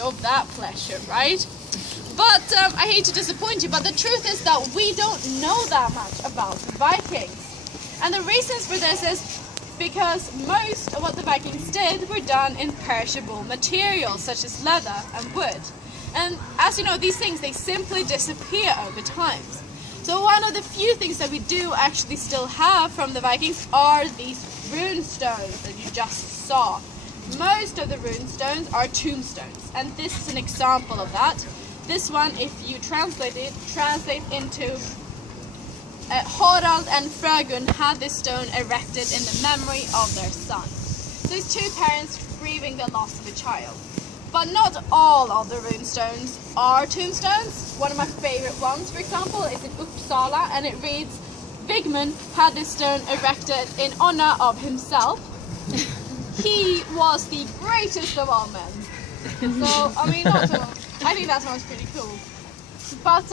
of that pleasure, right? But I hate to disappoint you, but the truth is that we don't know that much about the Vikings. And the reasons for this is because most of what the Vikings did were done in perishable materials such as leather and wood. And as you know, these things, they simply disappear over time. So one of the few things that we do actually still have from the Vikings are these rune stones that you just saw. Most of the rune stones are tombstones, and this is an example of that. This one, if you translate into Harald and Frögun had this stone erected in the memory of their son. So it's two parents grieving the loss of a child. But not all of the rune stones are tombstones. One of my favorite ones, for example, is in Uppsala, and it reads, Vigmund had this stone erected in honor of himself. He was the greatest of all men. So, I mean, I think that sounds pretty cool. But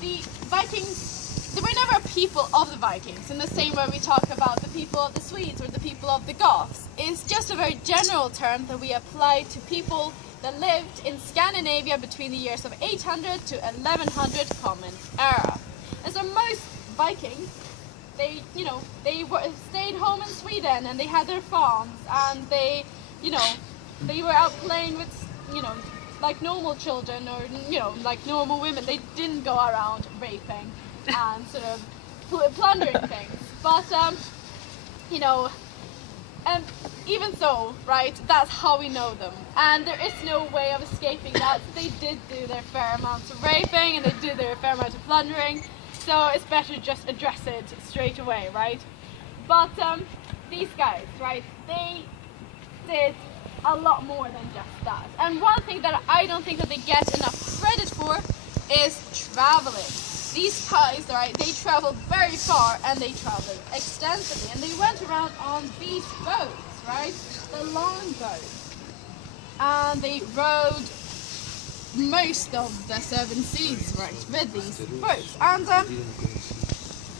the Vikings, they were never a people of the Vikings in the same way we talk about the people of the Swedes or the people of the Goths. It's just a very general term that we apply to people that lived in Scandinavia between the years of 800 to 1100 Common Era. And so most Vikings, they stayed home in Sweden and they had their farms and they were out playing with, like normal children or, like normal women. They didn't go around raping and sort of plundering things. But, and even so, right, that's how we know them. And there is no way of escaping that. They did do their fair amounts of raping and they did their fair amount of plundering. So it's better to just address it straight away, right? But these guys, right, they did a lot more than just that. And one thing that I don't think that they get enough credit for is traveling. These guys, right, they traveled very far and they traveled extensively. And they went around on these boats, right, the long boats. And they rode most of the 7 seas, right, with these boats. And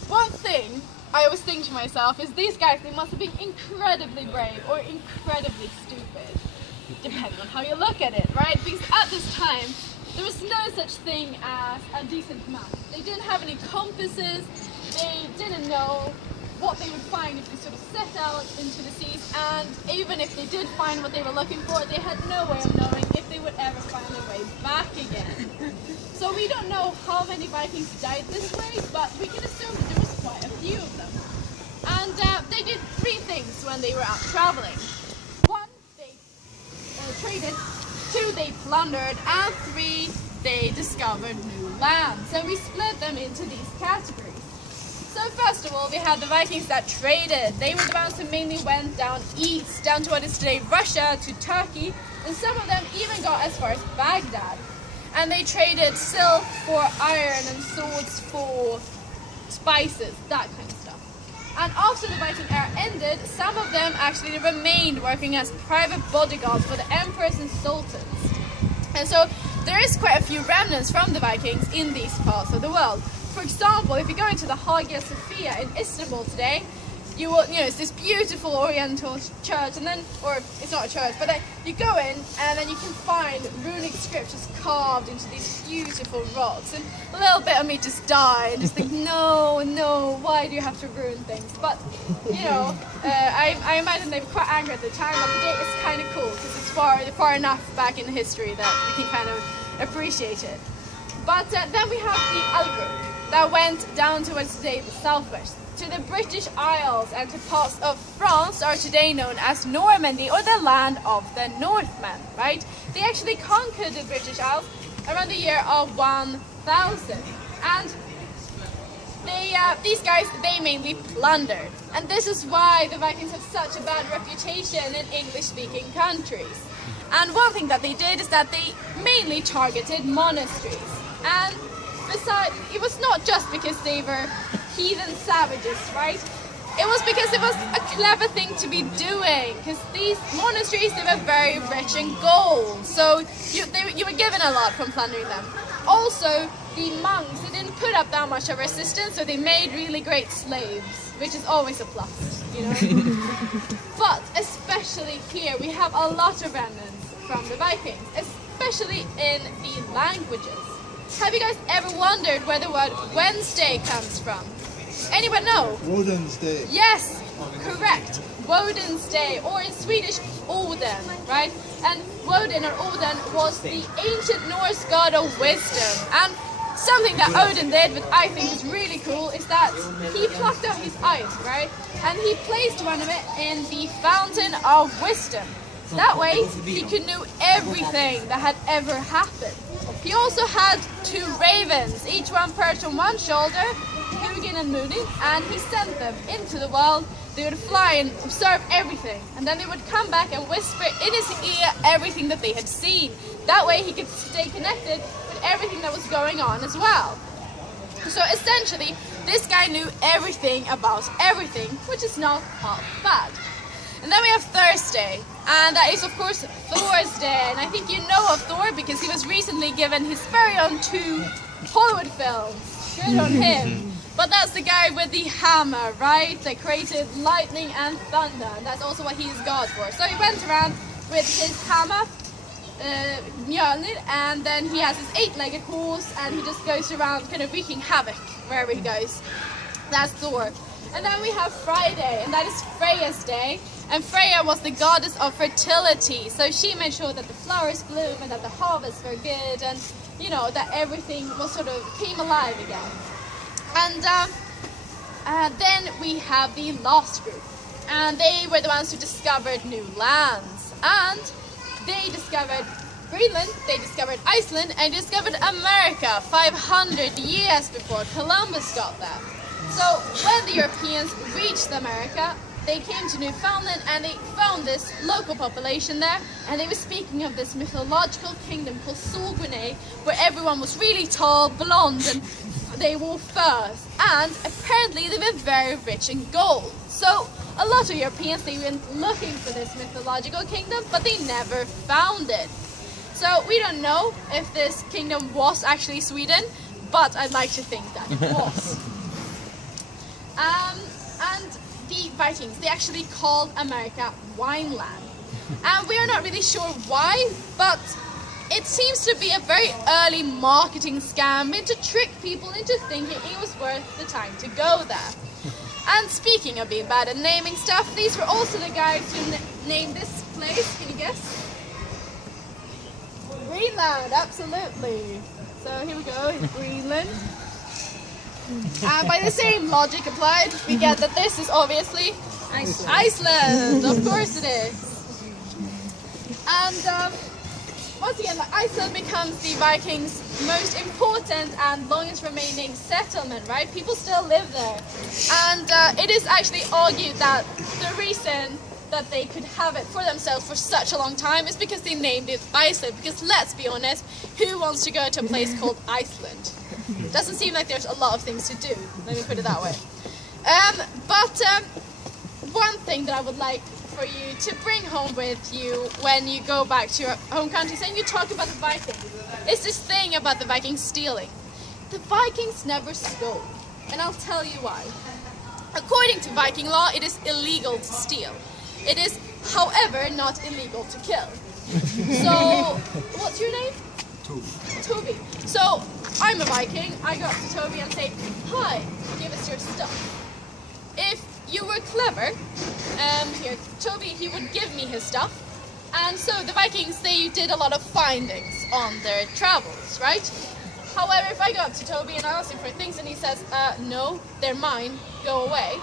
one thing I always think to myself is these guys, they must have been incredibly brave or incredibly stupid, depending on how you look at it, right? Because at this time, there was no such thing as a decent map. They didn't have any compasses, they didn't know what they would find if they sort of set out into the seas, and even if they did find what they were looking for, they had no way of knowing if they would ever find their way back again. So we don't know how many Vikings died this way, but we can assume that there was quite a few of them. And they did 3 things when they were out traveling. 1, they traded, 2, they plundered, and 3, they discovered new land. So we split them into these categories. So first of all, we had the Vikings that traded. They were the ones who mainly went down east, down to what is today Russia, to Turkey, and some of them even got as far as Baghdad. And they traded silk for iron and swords for spices, that kind of stuff. And after the Viking era ended, some of them actually remained working as private bodyguards for the emperors and sultans. And so there is quite a few remnants from the Vikings in these parts of the world. For example, if you go into the Hagia Sophia in Istanbul today, you will, it's this beautiful Oriental church, and then, or it's not a church, but then you go in and then you can find runic scriptures carved into these beautiful rocks. And a little bit of me just died and just think, no, why do you have to ruin things? But, I imagine they were quite angry at the time, but today it's kind of cool because it's far enough back in history that we can kind of appreciate it. But then we have the Al group that went down towards today the southwest, to the British Isles and to parts of France are today known as Normandy, or the land of the Northmen, right? They actually conquered the British Isles around the year of 1000. And these guys, they mainly plundered. And this is why the Vikings have such a bad reputation in English-speaking countries. And one thing that they did is that they mainly targeted monasteries. And besides, it was not just because they were heathen savages, right? It was because it was a clever thing to be doing, because these monasteries, they were very rich in gold, so you were given a lot from plundering them. Also, the monks, they didn't put up that much of resistance, so they made really great slaves, which is always a plus, But especially here, we have a lot of remnants from the Vikings, especially in the languages. Have you guys ever wondered where the word Wednesday comes from? Anyone know? Woden's Day. Yes, correct. Woden's Day, or in Swedish, Oden, right? And Woden or Oden was the ancient Norse god of wisdom. And something that Odin did, which I think is really cool, is that he plucked out his eyes, right? And he placed one of it in the fountain of wisdom. That way, he could know everything that had ever happened. He also had 2 ravens, each one perched on one shoulder, Hugin and Munin, and he sent them into the world. They would fly and observe everything, and then they would come back and whisper in his ear everything that they had seen. That way he could stay connected with everything that was going on as well. So essentially, this guy knew everything about everything, which is not half bad. And then we have Thursday, and that is of course Thor's Day, and I think you know of Thor because he was recently given his very own 2 Hollywood films. Good on him. But that's the guy with the hammer, right? That created lightning and thunder, and that's also what he is god for. So he went around with his hammer, Mjolnir, and then he has his 8-legged horse, and he just goes around kind of wreaking havoc wherever he goes. That's Thor. And then we have Friday, and that is Freya's day. And Freya was the goddess of fertility, so she made sure that the flowers bloom and that the harvests were good, and you know, that everything was sort of came alive again. And then we have the last group, and they were the ones who discovered new lands, and they discovered Greenland, they discovered Iceland, and discovered America 500 years before Columbus got there. So when the Europeans reached America, they came to Newfoundland and they found this local population there, and they were speaking of this mythological kingdom called Saguenay, where everyone was really tall, blonde, and they wore furs, and apparently they were very rich in gold. So a lot of Europeans, they went looking for this mythological kingdom, but they never found it. So we don't know if this kingdom was actually Sweden, but I'd like to think that it was. And the Vikings, they actually called America Wineland. And we are not really sure why, but it seems to be a very early marketing scam to trick people into thinking it was worth the time to go there. And speaking of being bad at naming stuff, these were also the guys who named this place. Can you guess? Greenland, absolutely. So here we go, in Greenland. And by the same logic applied, we get that this is obviously Iceland. Of course it is. And once again, Iceland becomes the Vikings' most important and longest remaining settlement, right? People still live there. And it is actually argued that the reason that they could have it for themselves for such a long time is because they named it Iceland. Because let's be honest, who wants to go to a place called Iceland? Doesn't seem like there's a lot of things to do, let me put it that way. But one thing that I would like for you to bring home with you when you go back to your home countries and you talk about the Vikings is this thing about the Vikings stealing. The Vikings never stole, and I'll tell you why. According to Viking law, it is illegal to steal. It is, however, not illegal to kill. So, what's your name? Toby. So, I'm a Viking. I go up to Toby and say, "Hi, give us your stuff." If you were clever, here, Toby, he would give me his stuff. And so the Vikings, they did a lot of findings on their travels, right? However, if I go up to Toby and I ask him for things and he says, "No, they're mine, go away,"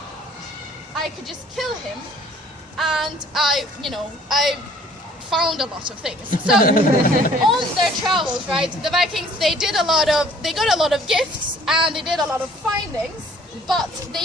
I could just kill him, and I found a lot of things. So on their travels, right, the Vikings, they got a lot of gifts and they did a lot of findings, but they